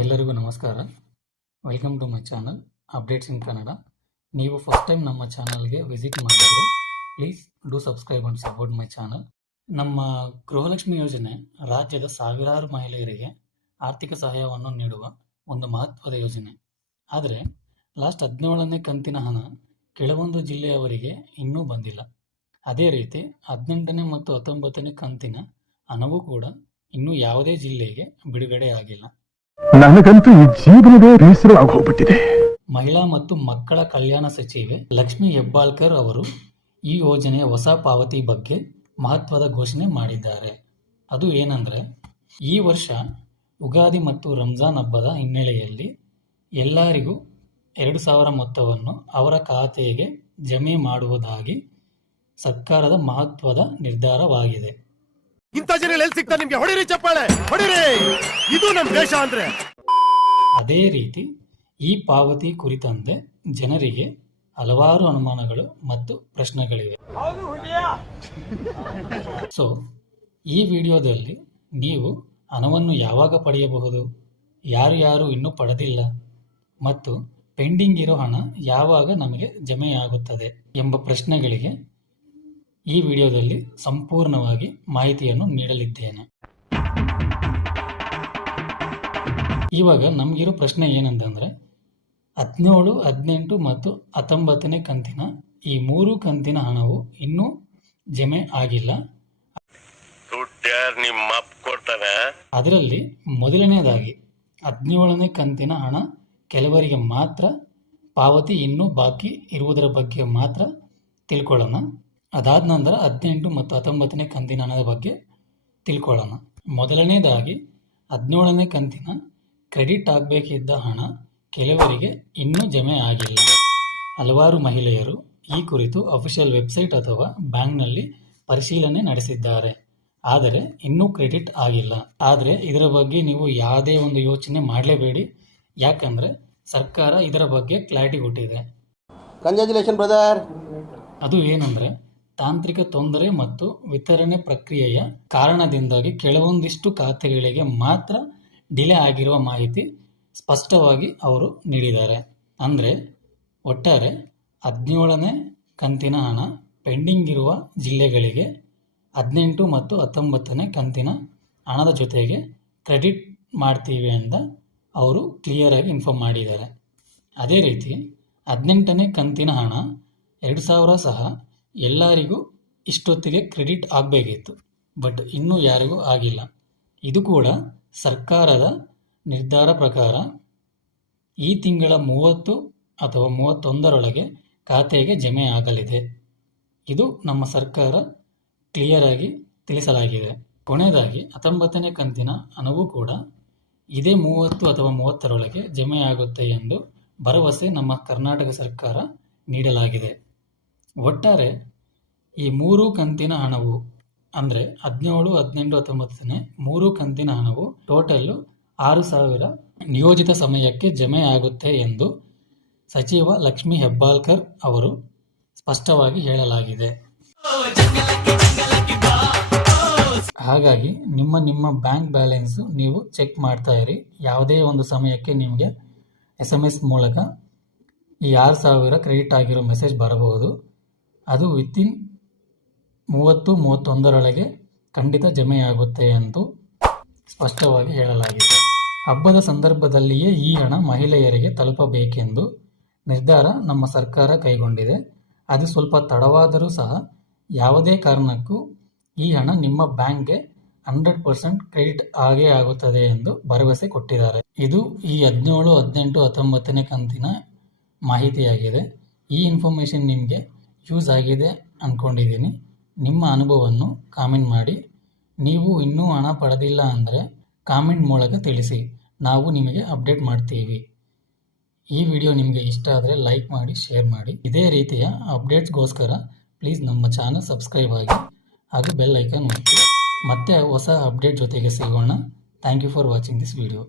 ಎಲ್ಲರಿಗೂ ನಮಸ್ಕಾರ. Welcome to my channel updates in Kannada ನೀವು ಫಸ್ಟ್ ಟೈಮ್ ನಮ್ಮ ಚಾನಲ್ಗೆ ವಿಸಿಟ್ ಮಾಡಿದರೆ please do subscribe and support my channel ನಮ್ಮ ಗೃಹಲಕ್ಷ್ಮಿ ಯೋಜನೆ ರಾಜ್ಯದ ಸಾವಿರಾರು ಮಹಿಳೆಯರಿಗೆ ಆರ್ಥಿಕ ಸಹಾಯವನ್ನು ನೀಡುವ ಒಂದು ಮಹತ್ವದ ಯೋಜನೆ. ಆದರೆ ಲಾಸ್ಟ್ ಹದಿನೇಳನೇ ಕಂತಿನ ಹಣ ಕೆಲವೊಂದು ಜಿಲ್ಲೆಯವರಿಗೆ ಇನ್ನೂ ಬಂದಿಲ್ಲ. ಅದೇ ರೀತಿ, ಹದಿನೆಂಟನೇ ಮತ್ತು ಹತ್ತೊಂಬತ್ತನೇ ಕಂತಿನ ಹಣವೂ ಕೂಡ ಇನ್ನೂ ಯಾವುದೇ ಜಿಲ್ಲೆಗೆ ಬಿಡುಗಡೆ ಆಗಿಲ್ಲ. ನನಗಂತೂ ಈ ಜೀವನವೇ ಬೇಸರ ಆಗೋಗ್ಬಿಟ್ಟಿದೆ. ಮಹಿಳಾ ಮತ್ತು ಮಕ್ಕಳ ಕಲ್ಯಾಣ ಸಚಿವೆ ಲಕ್ಷ್ಮಿ ಹೆಬ್ಬಾಳ್ಕರ್ ಅವರು ಈ ಯೋಜನೆಯ ಹೊಸ ಪಾವತಿ ಬಗ್ಗೆ ಮಹತ್ವದ ಘೋಷಣೆ ಮಾಡಿದ್ದಾರೆ. ಅದು ಏನಂದರೆ, ಈ ವರ್ಷ ಉಗಾದಿ ಮತ್ತು ರಂಜಾನ್ ಹಬ್ಬದ ಹಿನ್ನೆಲೆಯಲ್ಲಿ ಎಲ್ಲರಿಗೂ ಎರಡು ಸಾವಿರ ಮೊತ್ತವನ್ನು ಅವರ ಖಾತೆಗೆ ಜಮೆ ಮಾಡುವುದಾಗಿ ಸರ್ಕಾರದ ಮಹತ್ವದ ನಿರ್ಧಾರವಾಗಿದೆ. ಇಂಥ ಜನ ಎಲ್ಲಿ ಸಿಗ್ತಾರೆ ನಿಮ್ಗೆ? ಹೊಡಿರಿ ಚಪ್ಪಾಳೆ ಹೊಡಿರಿ. ಇದು ನಮ್ಮ ದೇಶ ಅಂದ್ರೆ. ಅದೇ ರೀತಿ ಈ ಪಾವತಿ ಕುರಿತಂತೆ ಜನರಿಗೆ ಹಲವಾರು ಅನುಮಾನಗಳು ಮತ್ತು ಪ್ರಶ್ನೆಗಳಿವೆ. ಸೊ ಈ ವಿಡಿಯೋದಲ್ಲಿ ನೀವು ಹಣವನ್ನು ಯಾವಾಗ ಪಡೆಯಬಹುದು? ಯಾರು ಯಾರು ಇನ್ನೂ ಪಡೆದಿಲ್ಲ? ಮತ್ತು ಪೆಂಡಿಂಗ್ ಇರೋ ಹಣ ಯಾವಾಗ ನಮಗೆ ಜಮೆಯಾಗುತ್ತದೆ ಎಂಬ ಪ್ರಶ್ನೆಗಳಿಗೆ ಈ ವಿಡಿಯೋದಲ್ಲಿ ಸಂಪೂರ್ಣವಾಗಿ ಮಾಹಿತಿಯನ್ನು ನೀಡಲಿದ್ದೇನೆ. ಇವಾಗ ನಮಗಿರೋ ಪ್ರಶ್ನೆ ಏನಂತಂದರೆ ಹದಿನೇಳು ಹದಿನೆಂಟು ಮತ್ತು ಹತ್ತೊಂಬತ್ತನೇ ಕಂತಿನ ಈ ಮೂರು ಕಂತಿನ ಹಣವು ಇನ್ನೂ ಜಮೆ ಆಗಿಲ್ಲ. ಅದರಲ್ಲಿ ಮೊದಲನೇದಾಗಿ ಹದಿನೇಳನೇ ಕಂತಿನ ಹಣ ಕೆಲವರಿಗೆ ಮಾತ್ರ ಪಾವತಿ ಇನ್ನೂ ಬಾಕಿ ಇರುವುದರ ಬಗ್ಗೆ ಮಾತ್ರ ತಿಳ್ಕೊಳ್ಳೋಣ. ಅದಾದ ನಂತರ ಹದಿನೆಂಟು ಮತ್ತು ಹತ್ತೊಂಬತ್ತನೇ ಕಂತಿನ ಹಣದ ಬಗ್ಗೆ ತಿಳ್ಕೊಳ್ಳೋಣ. ಮೊದಲನೇದಾಗಿ ಹದಿನೇಳನೇ ಕಂತಿನ ಕ್ರೆಡಿಟ್ ಆಗಬೇಕಿದ್ದ ಹಣ ಕೆಲವರಿಗೆ ಇನ್ನೂ ಜಮೆ ಆಗಿಲ್ಲ. ಹಲವಾರು ಮಹಿಳೆಯರು ಈ ಕುರಿತು ಅಫಿಷಿಯಲ್ ವೆಬ್ಸೈಟ್ ಅಥವಾ ಬ್ಯಾಂಕ್ನಲ್ಲಿ ಪರಿಶೀಲನೆ ನಡೆಸಿದ್ದಾರೆ. ಆದರೆ ಇನ್ನೂ ಕ್ರೆಡಿಟ್ ಆಗಿಲ್ಲ. ಆದರೆ ಇದರ ಬಗ್ಗೆ ನೀವು ಯಾವುದೇ ಒಂದು ಯೋಚನೆ ಮಾಡಲೇಬೇಡಿ. ಯಾಕಂದರೆ ಸರ್ಕಾರ ಇದರ ಬಗ್ಗೆ ಕ್ಲಾರಿಟಿ ಕೊಟ್ಟಿದೆ ಕಂಗ್ರ್ಯಾಚುಲೇಷನ್ ಬ್ರದರ್ ಅದು ಏನಂದರೆ ತಾಂತ್ರಿಕ ತೊಂದರೆ ಮತ್ತು ವಿತರಣೆ ಪ್ರಕ್ರಿಯೆಯ ಕಾರಣದಿಂದಾಗಿ ಕೆಲವೊಂದಿಷ್ಟು ಖಾತೆಗಳಿಗೆ ಮಾತ್ರ ಡಿಲೇ ಆಗಿರುವ ಮಾಹಿತಿ ಸ್ಪಷ್ಟವಾಗಿ ಅವರು ನೀಡಿದ್ದಾರೆ. ಅಂದರೆ, ಒಟ್ಟಾರೆ ಹದಿನೇಳನೇ ಕಂತಿನ ಹಣ ಪೆಂಡಿಂಗ್ ಇರುವ ಜಿಲ್ಲೆಗಳಿಗೆ ಹದಿನೆಂಟು ಮತ್ತು ಹತ್ತೊಂಬತ್ತನೇ ಕಂತಿನ ಹಣದ ಜೊತೆಗೆ ಕ್ರೆಡಿಟ್ ಮಾಡ್ತೀವಿ ಅಂತ ಅವರು ಕ್ಲಿಯರಾಗಿ ಇನ್ಫಾರ್ಮ್ ಮಾಡಿದ್ದಾರೆ. ಅದೇ ರೀತಿ ಹದಿನೆಂಟನೇ ಕಂತಿನ ಹಣ ಎರಡು ಸಾವಿರ ಸಹ ಎಲ್ಲರಿಗೂ ಇಷ್ಟೊತ್ತಿಗೆ ಕ್ರೆಡಿಟ್ ಆಗಬೇಕಿತ್ತು ಬಟ್ ಇನ್ನೂ ಯಾರಿಗೂ ಆಗಿಲ್ಲ. ಇದು ಕೂಡ ಸರ್ಕಾರದ ನಿರ್ಧಾರ ಪ್ರಕಾರ ಈ ತಿಂಗಳ ಮೂವತ್ತು ಅಥವಾ ಮೂವತ್ತೊಂದರೊಳಗೆ ಖಾತೆಗೆ ಜಮೆ ಆಗಲಿದೆ. ಇದು ನಮ್ಮ ಸರ್ಕಾರ ಕ್ಲಿಯರಾಗಿ ತಿಳಿಸಲಾಗಿದೆ. ಕೊನೆಯದಾಗಿ, ಹತ್ತೊಂಬತ್ತನೇ ಕಂತಿನ ಹಣವೂ ಕೂಡ ಇದೇ ಮೂವತ್ತು ಅಥವಾ ಮೂವತ್ತರೊಳಗೆ ಜಮೆಯಾಗುತ್ತೆ ಎಂದು ಭರವಸೆ ನಮ್ಮ ಕರ್ನಾಟಕ ಸರ್ಕಾರ ನೀಡಲಾಗಿದೆ. ಒಟ್ಟಾರೆ ಈ ಮೂರು ಕಂತಿನ ಹಣವು ಅಂದರೆ ಹದಿನೇಳು, ಹದಿನೆಂಟು, ಹತ್ತೊಂಬತ್ತನೇ ಮೂರು ಕಂತಿನ ಹಣವು ಟೋಟಲ್ಲು ಆರು ಸಾವಿರ ನಿಯೋಜಿತ ಸಮಯಕ್ಕೆ ಜಮೆ ಆಗುತ್ತೆ ಎಂದು ಸಚಿವ ಲಕ್ಷ್ಮಿ ಹೆಬ್ಬಾಳ್ಕರ್ ಅವರು ಸ್ಪಷ್ಟವಾಗಿ ಹೇಳಲಾಗಿದೆ. ಹಾಗಾಗಿ ನಿಮ್ಮ ನಿಮ್ಮ ಬ್ಯಾಂಕ್ ಬ್ಯಾಲೆನ್ಸು ನೀವು ಚೆಕ್ ಮಾಡ್ತಾ ಇರಿ. ಯಾವುದೇ ಒಂದು ಸಮಯಕ್ಕೆ ನಿಮಗೆ ಎಸ್ ಎಂ ಎಸ್ ಮೂಲಕ ಈ ಆರು ಸಾವಿರ ಕ್ರೆಡಿಟ್ ಆಗಿರೋ ಮೆಸೇಜ್ ಬರಬಹುದು. ಅದು ವಿತಿನ್ ಮೂವತ್ತು, ಮೂವತ್ತೊಂದರೊಳಗೆ ಖಂಡಿತ ಜಮೆಯಾಗುತ್ತೆ ಎಂದು ಸ್ಪಷ್ಟವಾಗಿ ಹೇಳಲಾಗಿದೆ. ಹಬ್ಬದ ಸಂದರ್ಭದಲ್ಲಿಯೇ ಈ ಹಣ ಮಹಿಳೆಯರಿಗೆ ತಲುಪಬೇಕೆಂದು ನಿರ್ಧಾರ ನಮ್ಮ ಸರ್ಕಾರ ಕೈಗೊಂಡಿದೆ. ಅದು ಸ್ವಲ್ಪ ತಡವಾದರೂ ಸಹ ಯಾವುದೇ ಕಾರಣಕ್ಕೂ ಈ ಹಣ ನಿಮ್ಮ ಬ್ಯಾಂಕ್ಗೆ ಹಂಡ್ರೆಡ್ ಪರ್ಸೆಂಟ್ ಕ್ರೆಡಿಟ್ ಆಗೇ ಆಗುತ್ತದೆ ಎಂದು ಭರವಸೆ ಕೊಟ್ಟಿದ್ದಾರೆ. ಇದು ಈ ಹದಿನೇಳು, ಹದಿನೆಂಟು, ಹತ್ತೊಂಬತ್ತನೇ ಕಂತಿನ ಮಾಹಿತಿಯಾಗಿದೆ. ಈ ಇನ್ಫಾರ್ಮೇಷನ್ ನಿಮಗೆ ಯೂಸ್ ಆಗಿದೆ ಅಂದ್ಕೊಂಡಿದ್ದೀನಿ ನಿಮ್ಮ ಅನುಭವವನ್ನು ಕಾಮೆಂಟ್ ಮಾಡಿ. ನೀವು ಇನ್ನೂ ಹಣ ಪಡೆದಿಲ್ಲ ಅಂದರೆ ಕಾಮೆಂಟ್ ಮೂಲಕ ತಿಳಿಸಿ. ನಾವು ನಿಮಗೆ ಅಪ್ಡೇಟ್ ಮಾಡ್ತೀವಿ. ಈ ವಿಡಿಯೋ ನಿಮಗೆ ಇಷ್ಟ ಆದರೆ ಲೈಕ್ ಮಾಡಿ, ಶೇರ್ ಮಾಡಿ. ಇದೇ ರೀತಿಯ ಅಪ್ಡೇಟ್ಸ್ಗೋಸ್ಕರ ಪ್ಲೀಸ್ ನಮ್ಮ ಚಾನಲ್ ಸಬ್ಸ್ಕ್ರೈಬ್ ಆಗಿ ಹಾಗೂ ಬೆಲ್ ಐಕನ್ ಒತ್ತಿ. ಮತ್ತೆ ಹೊಸ ಅಪ್ಡೇಟ್ ಜೊತೆಗೆ ಸಿಗೋಣ. Thank you for watching this video.